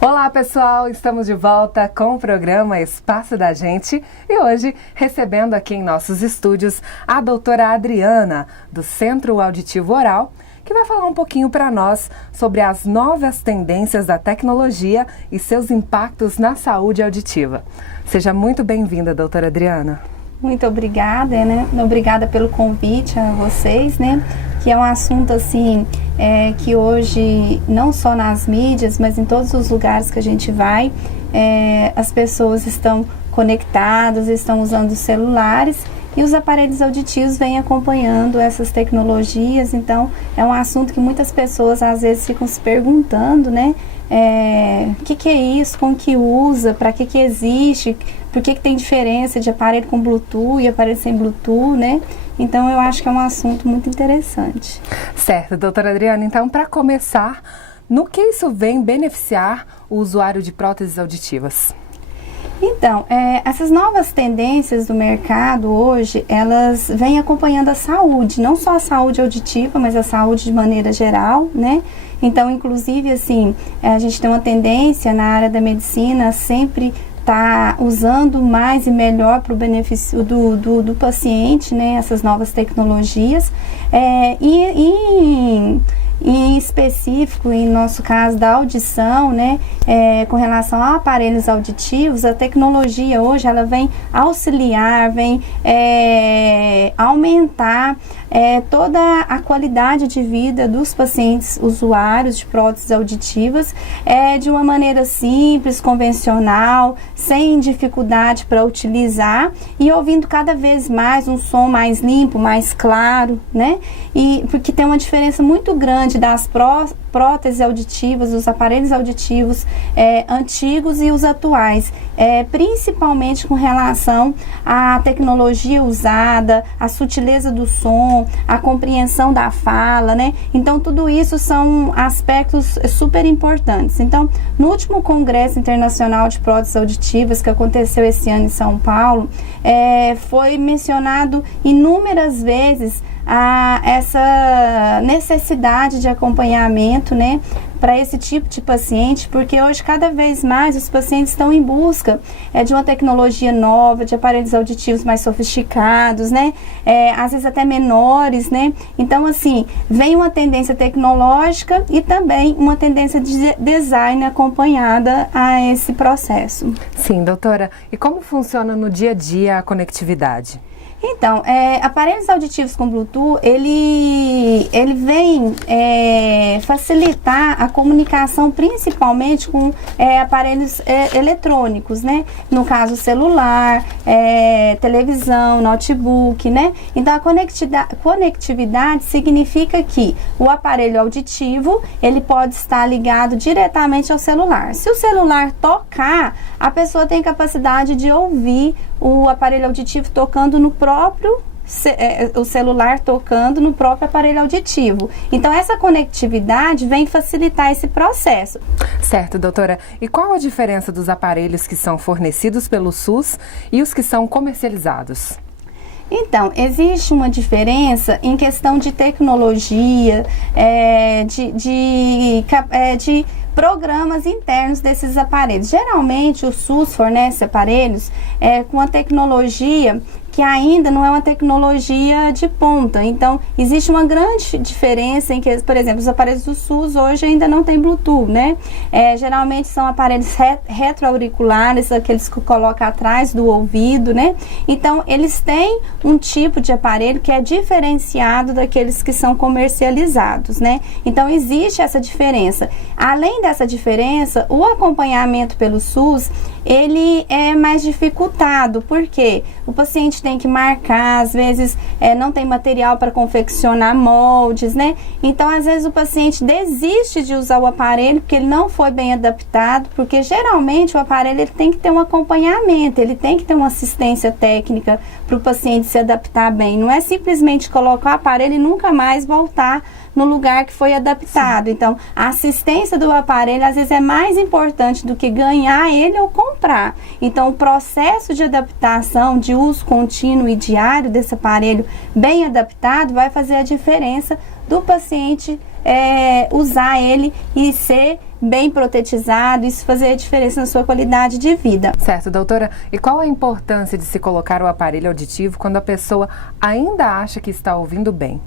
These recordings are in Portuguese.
Olá pessoal, estamos de volta com o programa Espaço da Gente e hoje recebendo aqui em nossos estúdios a doutora Adriana, do Centro Auditivo Oral, que vai falar um pouquinho para nós sobre as novas tendências da tecnologia e seus impactos na saúde auditiva. Seja muito bem-vinda, doutora Adriana. Muito obrigada, Obrigada pelo convite a vocês, Que é um assunto, assim, que hoje, não só nas mídias, mas em todos os lugares que a gente vai, as pessoas estão conectadas, estão usando os celulares e os aparelhos auditivos vêm acompanhando essas tecnologias. Então, é um assunto que muitas pessoas, às vezes, ficam se perguntando, o que é isso, como que usa, para que existe, por que tem diferença de aparelho com Bluetooth e aparelho sem Bluetooth, Então, eu acho que é um assunto muito interessante. Certo, doutora Adriana. Então, para começar, no que isso vem beneficiar o usuário de próteses auditivas? Então, essas novas tendências do mercado hoje, elas vêm acompanhando a saúde, não só a saúde auditiva, mas a saúde de maneira geral, Então, inclusive, assim, a gente tem uma tendência na área da medicina sempre tá usando mais e melhor para o benefício do paciente, essas novas tecnologias, em específico, em nosso caso da audição, com relação a aparelhos auditivos, a tecnologia hoje ela vem auxiliar, vem aumentar toda a qualidade de vida dos pacientes usuários de próteses auditivas de uma maneira simples, convencional, sem dificuldade para utilizar e ouvindo cada vez mais um som mais limpo, mais claro, E porque tem uma diferença muito grande das próteses auditivas, os aparelhos auditivos antigos e os atuais, principalmente com relação à tecnologia usada, à sutileza do som, à compreensão da fala, Então, tudo isso são aspectos super importantes. Então, no último Congresso Internacional de Próteses Auditivas, que aconteceu esse ano em São Paulo, foi mencionado inúmeras vezes essa necessidade de acompanhamento, para esse tipo de paciente, porque hoje cada vez mais os pacientes estão em busca de uma tecnologia nova, de aparelhos auditivos mais sofisticados, às vezes até menores, Então, assim, vem uma tendência tecnológica e também uma tendência de design acompanhada a esse processo. Sim, doutora. E como funciona no dia a dia a conectividade? Então, aparelhos auditivos com Bluetooth, ele vem facilitar a comunicação principalmente com aparelhos eletrônicos, No caso, celular, televisão, notebook, Então, a conectividade significa que o aparelho auditivo, ele pode estar ligado diretamente ao celular. Se o celular tocar, a pessoa tem capacidade de ouvir o aparelho auditivo tocando no próprio o celular tocando no próprio aparelho auditivo. Então, essa conectividade vem facilitar esse processo. Certo, doutora. E qual a diferença dos aparelhos que são fornecidos pelo SUS e os que são comercializados? Então, existe uma diferença em questão de tecnologia, de programas internos desses aparelhos. Geralmente, o SUS fornece aparelhos com a tecnologia que ainda não é uma tecnologia de ponta. Então, existe uma grande diferença em que, por exemplo, os aparelhos do SUS hoje ainda não tem Bluetooth, geralmente são aparelhos retroauriculares, aqueles que coloca atrás do ouvido, Então, eles têm um tipo de aparelho que é diferenciado daqueles que são comercializados, Então, existe essa diferença. Além dessa diferença, o acompanhamento pelo SUS, ele é mais dificultado, porque o paciente tem que marcar, às vezes não tem material para confeccionar moldes, Então, às vezes o paciente desiste de usar o aparelho porque ele não foi bem adaptado, porque geralmente o aparelho ele tem que ter um acompanhamento, ele tem que ter uma assistência técnica para o paciente se adaptar bem. Não é simplesmente colocar o aparelho e nunca mais voltar no lugar que foi adaptado. Sim. Então, a assistência do aparelho às vezes é mais importante do que ganhar ele ou comprar. Então, o processo de adaptação, de uso contínuo e diário desse aparelho bem adaptado vai fazer a diferença do paciente usar ele e ser bem protetizado, isso fazer a diferença na sua qualidade de vida. Certo, doutora. E qual a importância de se colocar o aparelho auditivo quando a pessoa ainda acha que está ouvindo bem?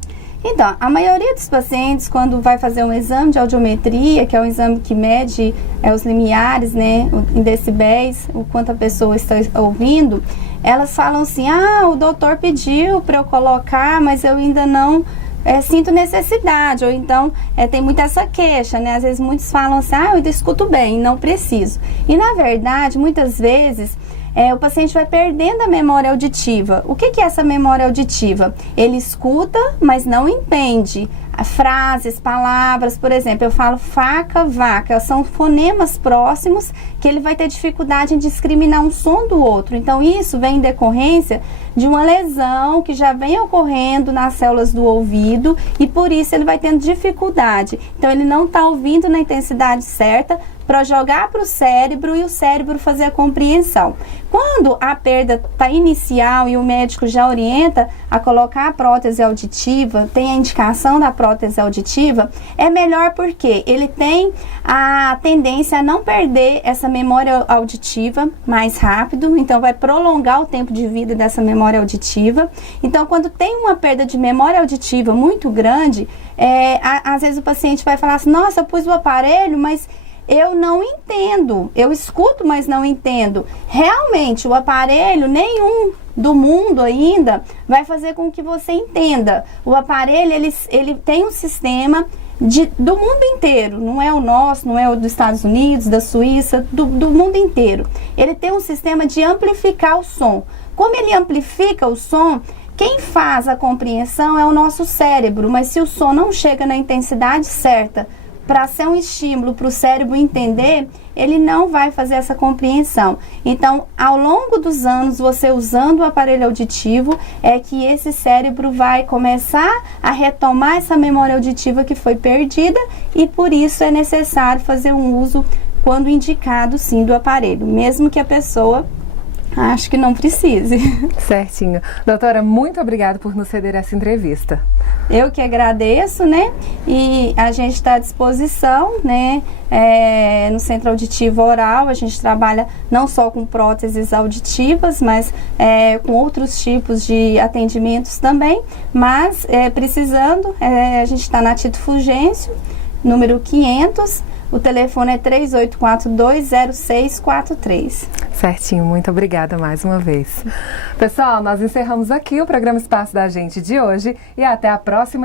Então, a maioria dos pacientes, quando vai fazer um exame de audiometria, que é um exame que mede os limiares, né, em decibéis, o quanto a pessoa está ouvindo, elas falam assim, o doutor pediu para eu colocar, mas eu ainda não sinto necessidade, ou então tem muito essa queixa, né, às vezes muitos falam assim, eu ainda escuto bem, não preciso. E na verdade, muitas vezes, o paciente vai perdendo a memória auditiva. O que é essa memória auditiva? Ele escuta, mas não entende. Frases, palavras, por exemplo, eu falo faca, vaca, são fonemas próximos que ele vai ter dificuldade em discriminar um som do outro. Então, isso vem em decorrência de uma lesão que já vem ocorrendo nas células do ouvido e por isso ele vai tendo dificuldade. Então, ele não está ouvindo na intensidade certa para jogar para o cérebro e o cérebro fazer a compreensão. Quando a perda está inicial e o médico já orienta a colocar a prótese auditiva, tem a indicação da prótese auditiva, é melhor porque ele tem a tendência a não perder essa memória auditiva mais rápido, então vai prolongar o tempo de vida dessa memória auditiva. Então, quando tem uma perda de memória auditiva muito grande, às vezes o paciente vai falar assim, nossa, eu pus o aparelho, mas eu não entendo, eu escuto, mas não entendo. Realmente, o aparelho, nenhum do mundo ainda vai fazer com que você entenda. O aparelho, ele tem um sistema do mundo inteiro, não é o nosso, não é o dos Estados Unidos, da Suíça, do mundo inteiro. Ele tem um sistema de amplificar o som. Como ele amplifica o som, quem faz a compreensão é o nosso cérebro, mas se o som não chega na intensidade certa, para ser um estímulo para o cérebro entender, ele não vai fazer essa compreensão. Então, ao longo dos anos, você usando o aparelho auditivo, é que esse cérebro vai começar a retomar essa memória auditiva que foi perdida e por isso é necessário fazer um uso, quando indicado, sim, do aparelho, mesmo que a pessoa acho que não precise. Certinho. Doutora, muito obrigada por nos ceder essa entrevista. Eu que agradeço, né? E a gente está à disposição, né? No Centro Auditivo Oral, a gente trabalha não só com próteses auditivas, mas com outros tipos de atendimentos também. Mas, precisando, a gente está na Tito Fulgêncio, número 500. O telefone é 38420643. Certinho, muito obrigada mais uma vez. Pessoal, nós encerramos aqui o programa Espaço da Gente de hoje e até a próxima